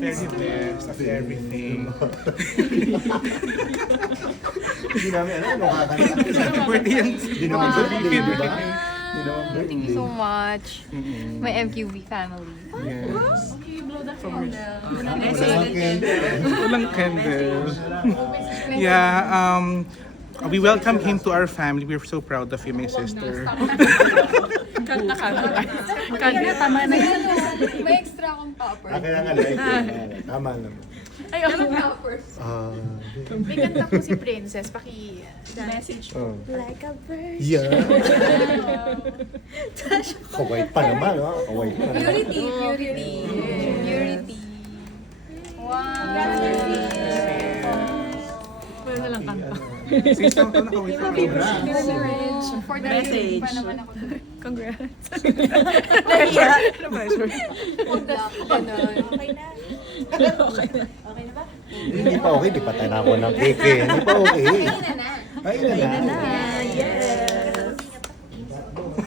Very best of everything. Hindi namin alam ano kakanta. Pwede yan. Hindi naman birthday, di ba? Hindi naman Thank you so birthday. much. My MQB family. Yes. Walang candle. Walang candle. Yeah, we welcome him to our family. We're so proud of you, my sister. Kanya, tama na yan. May extra akong topper. Akin ang alay. Tama naman. Ay, ako toppers. Ah, May kanta po si Princess, paki-message po. oh. Like a bird. Yeah. Kaway pa naman, ha? Kaway pa. Purity, purity. Purity. Wow. Wala na lang kanta. Since lang ito nakawit pa. For the Message. pa naman ako. Congrats. Nahiya. Pressure. Ganun. Okay na. Hindi pa okay, di pa tayo nakakuha ng cake eh. Hindi pa okay. Ayun na na. Ayun na na. Yes.